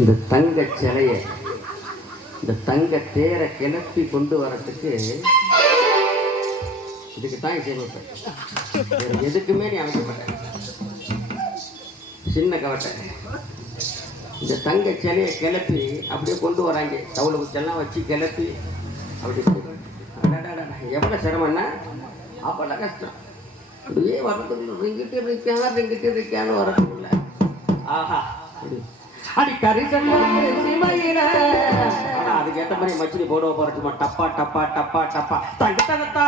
இந்த தங்க சிலையை, இந்த தங்க தேரை கிளப்பி கொண்டு வரத்துக்கு இதுக்கு தான் செய்வேன். எதுக்குமே நீ அமைக்கப்பட்ட சின்ன கவட்டை. இந்த தங்க சிலையை கிளப்பி அப்படியே கொண்டு வராங்க. தவுளை குச்செல்லாம் வச்சு கிளப்பி அப்படி எவ்வளோ சிரமம்னா அப்போல்லாம் கஷ்டம். அப்படியே வரதுக்குள்ள ரிங்கிட்டு வரதுக்குள்ள ஆஹா அடி கரிசல்ல சிமையில. ஆனா அதுக்கு ஏற்ற மாதிரி மச்சினி போடுவ போறச்சுமா டப்பா டப்பா டப்பா டப்பா தங்க தகத்தா.